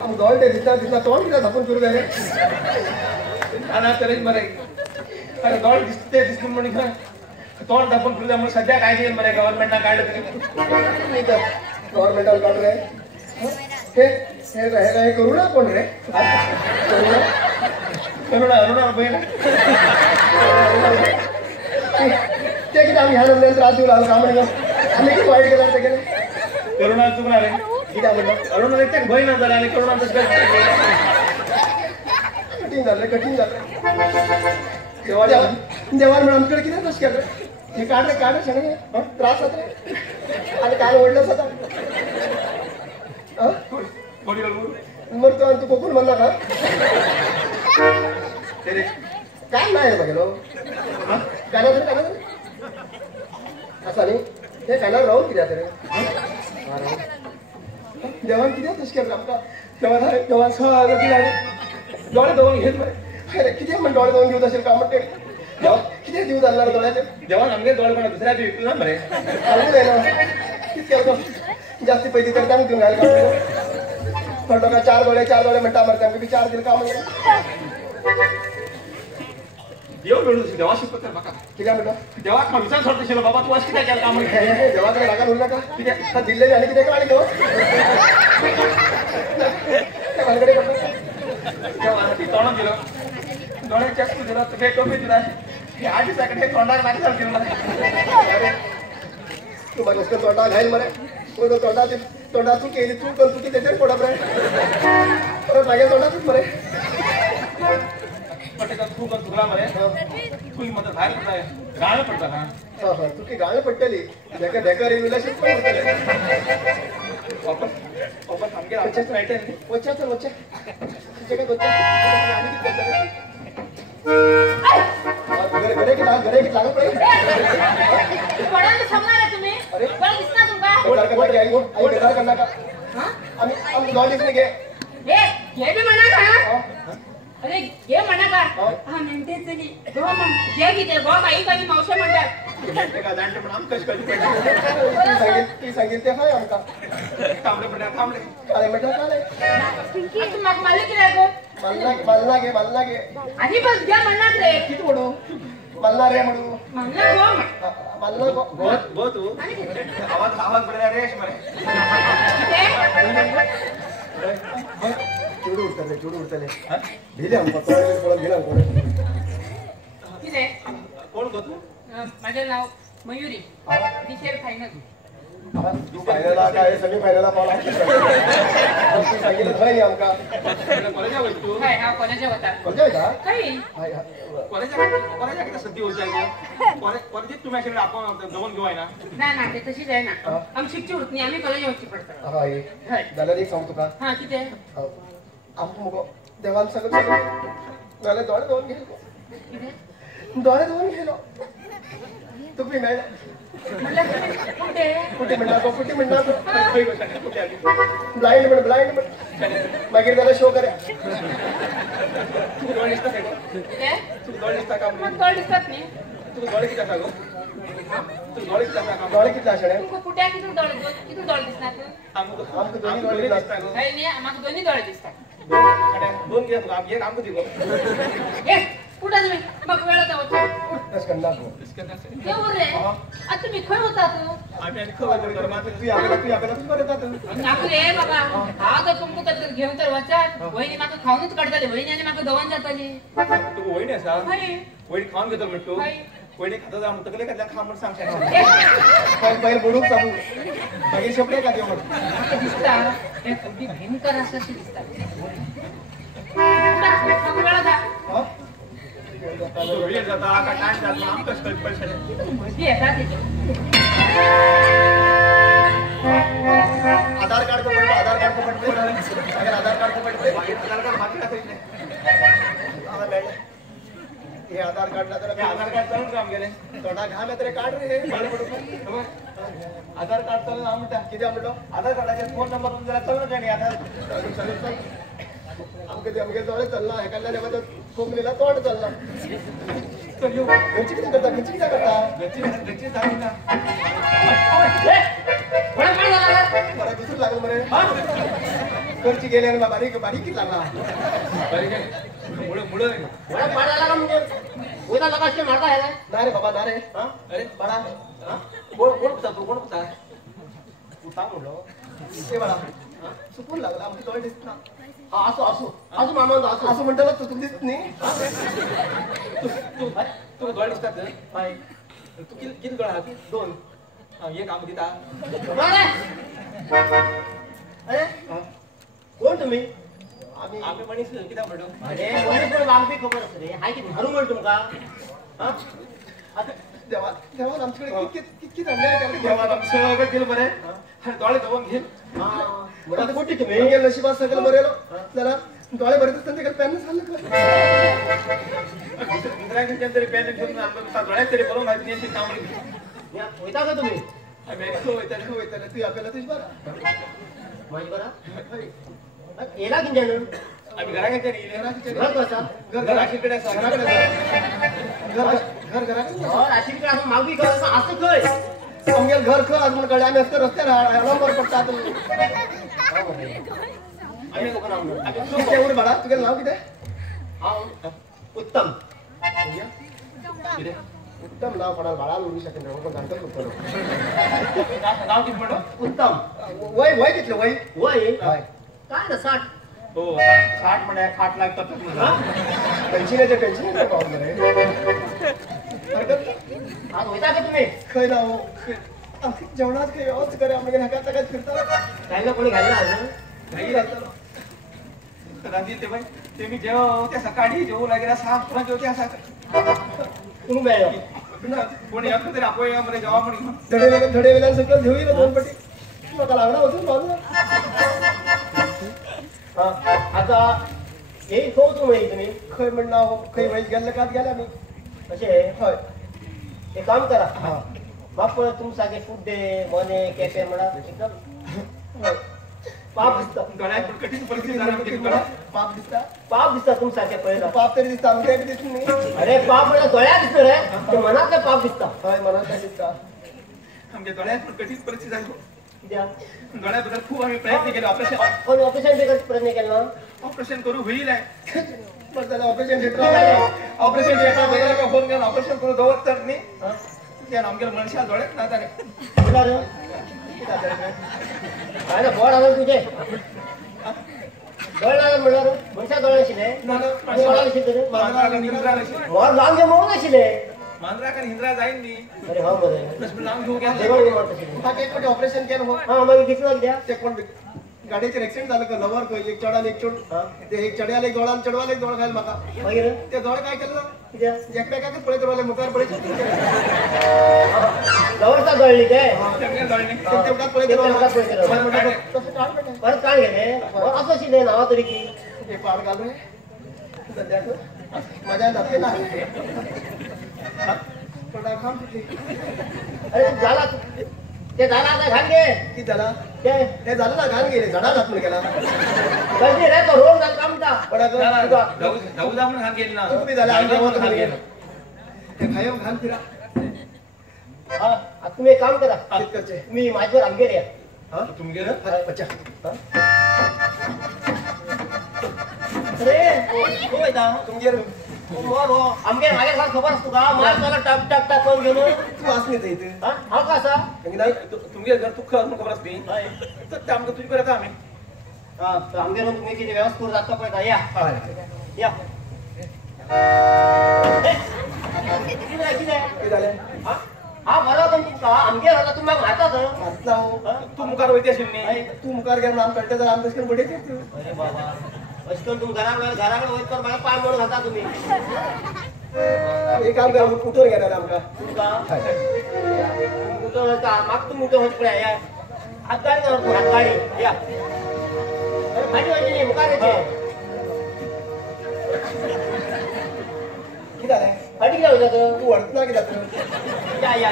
दोन ते दिसता तोंड किती झाकून फिरू जाय ना तरी मरे अरे दोन दिसते दिसते म्हणून तोंड झाकून फिरू मग सध्या काय देईल मरे गव्हर्नमेंटना काढलं तरी गव्हर्नमेंटाला काढ रे हे करू ना कोण रे करुणा अरुणा बहीण ते किती आम्ही ह्या नंतर त्रास देऊ लागलो कामणी आम्ही किती वाईट केलं ते केलं करुणा चुकणार रे किती म्हणलं अरुणा एक बहीण झाला आणि करुणा कठीण झालं जेव्हा जेव्हा म्हणून आमच्याकडे किती कस केलं हे काढ रे सगळे त्रास होत रे आणि काल ओढलंच होता मग तू कोकण म्हणला का काय नाही बघेलो कानात असं नाही हे कानावर राहून किती रे जेवण किती तस केलं आमका तेव्हा सगळं किती डोळे दोन घेत अरे किती पण डोळे दोन घेऊन असेल का म्हणते किती दिवस चालणार डोळ्याचे जेवण आमगे डोळे पण दुसऱ्या विकलं ना बरे किती केलं जास्ती पैसे तर त्यांनी घेऊन घ्यायला का चार डोळे म्हणता मरता मी 4 दिल का म्हणजे येऊ भेटू देवा शिकवत बघा ठीक आहे म्हणलं देवा खर्चा सोडतो बाबा तू अशी काय केलं काम देवाकडे लागा बोलला का ठीक आहे दिल्ली आणि किती काढली देव भानगडे तोंड दिलं डोळ्याच्या दिलं हे टोपी दिला हे आधी सगळे तोंडाला माझ्या दिलं तू माझ्या तोंडा घाईल मरे तोंडा तू केली तू कर तू त्याच्यात पोडा रे परत माझ्या तोंडातच मरे तू कर तुला मरे तुझी मदत बाहेर गाळं पडतं का तू की गाळं पडतली ढेकर विलाशित पण वापस आमगे आमच्याच राईट आहे वच्चाच वच्चा तुझ्या काय वच्चा घरे की लागत पडे अरे आई करणार का आम्ही दोन दिवस घे घे म्हणा का अरे घे म्हणा का हा म्हणतेच नाही हो मग घे की ते गो काही काही मावशे म्हणतात का जाणते पण आम कशी ती सांगितले हाय आमका थांबले काय म्हटलं काय तू मग मला की लागो मलना घे आधी बस घ्या म्हणणार रे किती ओढू मलना रे म्हणू मलना गो गो तू आवाज बडा रे मरे चूड़ उड़तले भिले हम पकड़ भिला किती कोण गो तू माझे नाव मयुरी दिशेर फायनल तू फायनलला काय सगळे फायनलला पावला तू सांगितलं खरं आमका कॉलेज आहे तू हाय हा कॉलेज होता कॉलेज आहे का काही कॉलेज किती सध्या होत जाईल कॉलेज तुम्ही असे आपण दोन घेऊ आहे ना ना ते तशीच आहे ना आमची होत नाही आम्ही कॉलेज होती पडतो हा झालं एक सांगतो का हा किती आहे आपण मग देवान सगळं झालं डोळे दोन गेलो तुम्ही नाही कुठे म्हणणार ब्लाइंड मागीर त्याला शो करा तू डोळे किती सांगू तू डोळे किती असणे कुठे किती डोळे दिसतात आमक दोन्ही डोळे दिसतात नाही आम्हाला दोन्ही डोळे दिसतात दोन घेतो आम्ही एक आमक दिगो कुठे तुम्ही मग वेळ होता तस करणार केवढ रे आता तुम्ही खय होता तू आम्ही खबर कर मात्र तू याकडे तू करत तू नाकू रे बाबा हा तर तुमको तर घेऊन तर वाचात वहिनी माका खाऊनच काढताली वहिनी आणि माका दवान जाताली तू वहिनी असा हाय वहिनी खाऊन घेतो म्हणतो हाय वहिनी खाता जा म्हणतो कले का खा म्हणून सांगशाय पहिले बोलूक सांगू मागे शपडे का देऊ म्हणतो दिसता एक अगदी भयंकर असं दिसता नाकू वेळ जा वेळ जाता का टाइम जाता आम कस कळत पैसे मस्ती आहे का तिथे आधार कार्ड को पड़े अगर आधार कार्ड को पड़े आधार कार्ड मात्र का नहीं हां मैं ये आधार कार्ड ला तर आधार कार्ड चालून काम गेले तोडा घाम तेरे कार्ड रे बाळ पडू आधार कार्ड चालून आमटा किती आमलो आधार कार्डाचे फोन नंबर जरा चालून जाणी आधार आमके जवळ चालला हे कल्ला नेमत कोकणीला तोंड चालला तर यो गच्ची किती करता गच्ची झाली ना बरं दुसरं लागल मरे करची गेले आणि बारीक बारीक लागला मला पाडायला का म्हणजे उद्या लगाशी मारता आहे नाही रे बाबा ना रे अरे बाळा कोण पुसा तू कोण पुसा उठा म्हणलो ते बाळा सुकून लागला आमची डोळे दिसत ना हा असो असो असो मामा असो असं म्हणतो तू तुला दिसत नाही तू डोळे दिसतात तू किती डोळे आहात 2 एक काम दिता अरे कोण तुम्ही आम्ही मनीस कित्याक म्हणतो अरे मनीस पण आमची खबर आसा रे हाय कितें मारू म्हण तुमका हा देवा देवा आमच्याकडे कितकी अन्याय केला देवान सगळं केलं बरे आणि डोळे धुवून घेन म्हणून कोटी तुम्ही आमच्या नशिबात सगळं बरेलो जरा डोळे भरत असताना तिकडे पॅन झालं दुसऱ्या तरी पॅन घेऊन डोळ्यात तरी बरोबर माहिती नाही काम होता का तुम्ही तू आपल्याला तुझी बरा माझी बरा येला किंच्यान आम्ही घरा घेतले घर कसा घर आशीकडे असा घर आशीकडे असं मागवी कर असं खय आमच्या घर ख अजून कडे आम्ही असतं रस्त्यावर नंबर पडतात आम्ही बाळा तुझं नाव किती उत्तम उत्तम नाव पडाल बाळा उडू शकेल नाव किती म्हणतो उत्तम वय वय कितलं वय वय काय ना 60 हो 60 म्हणजे 60 लागतात टेन्शनचे टेन्शन आज होता का तुम्ही खय नाव जेवणात काही व्यवस्था करे आम्ही नका काय फिरता काय ना कोणी घालला अजून नाही राहतो रात्री ते बाई ते मी जेव्हा त्या सकाळी जेवू लागेला 6 पुन्हा जेवते असा तुम्ही मिळालो कोणी आपलं तरी आपण यामध्ये जेव्हा पण धडे वेळा सगळं घेऊन दोन पटी नका लागणार होतं बाजूला आता हे ठेवतो म्हणजे तुम्ही खय म्हणणं खय वाईट गेलं का गेला मी असे हय एक काम करा बाप तुमच्याकडे फूड डे मने कॅफे म्हणा एकदम पाप दिसता गळ्यात कठीण परिस्थिती झाली पाप दिसता तुमच्याकडे पहिला पाप तरी दिसता आमच्या दिसत नाही अरे पाप म्हणजे डोळ्यात दिसतो रे ते मनातले पाप दिसता हय मनात दिसता आमच्या डोळ्यात पण कठीण परिस्थिती झाली द्या डोळ्याबद्दल खूप आम्ही प्रयत्न केले ऑपरेशन पण ऑपरेशन बिकट प्रयत्न केला ऑपरेशन करू होईल पण त्याला ऑपरेशन थिएटर फोन केला ऑपरेशन करू दवत तर नाही त्या आमच्या मनशा डोळ्यात ना त्याने काय ना बोर्ड आलं तुझे डोळ्याला म्हणणार मनशा डोळे आशिले बोर्ड लांब घे म्हणून आशिले मांजरा का हिंद्रा जाईन मी अरे हा बरं लांब घेऊ घ्या एक ऑपरेशन केलं हो हा मग घेतलं द्या ते कोण गाडीचे ऍक्सिडेंट झालं का लवर एक चढाल एक चढ ते एक चढ्याला एक दोळा चढवायला एक दोळ घाल माका ते दोळ काय केलं एकमेकाकच पळत राहिले मुखार पळायचे जवळचा जळली ते तेवढाच पळत परत काय घेणे असं शिले नावा तरी की हे पार घाल रे सध्याचं मजा जाते ना थोडा खाम अरे झाला ते झाला आता घाल घे किती झाला ते हे झालं ना घाल गेले झाडा आपण गेला कधी रे तो रोज घाल काम दा जाऊदा म्हणून घाल गेली ना तुम्ही झाला हे खायम घाल फिरा हा तुम्ही एक काम करा तितकचे तुम्ही माझ्यावर आमगे रे हा तुम्ही गेलं अच्छा अरे हो बेटा तुमचे मोर हो आमगे मागे फार खबर असतो का मार त्याला टाक टाक टाक करून घेऊन तू असलीच इथे हा हा कसा तुम्ही घर तुख खबर असते तर त्या आमचं तुझी करत आम्ही हा तर आमगे तुम्ही किती व्यवस्था करू जाता पण या या हा बरोबर तुमका आमगे राहिला तुम्ही मारतात तू मुखार होती असेल नाही तू मुखार गेला आम कळते तर आम दशकन बडे तू अरे बाबा अशकन तुम्ही घराकडे होत तर मला पाय म्हणून घालता तुम्ही एक काम करा कुठवर गेला आमका तुमका कुठं का माग तुम्ही कुठं होत पड्या या हातगाडी करतो हातगाडी या अरे माझी व्हायची नाही मुखार यायचे किती झालंय अडीच होता तू वळत ना की जात या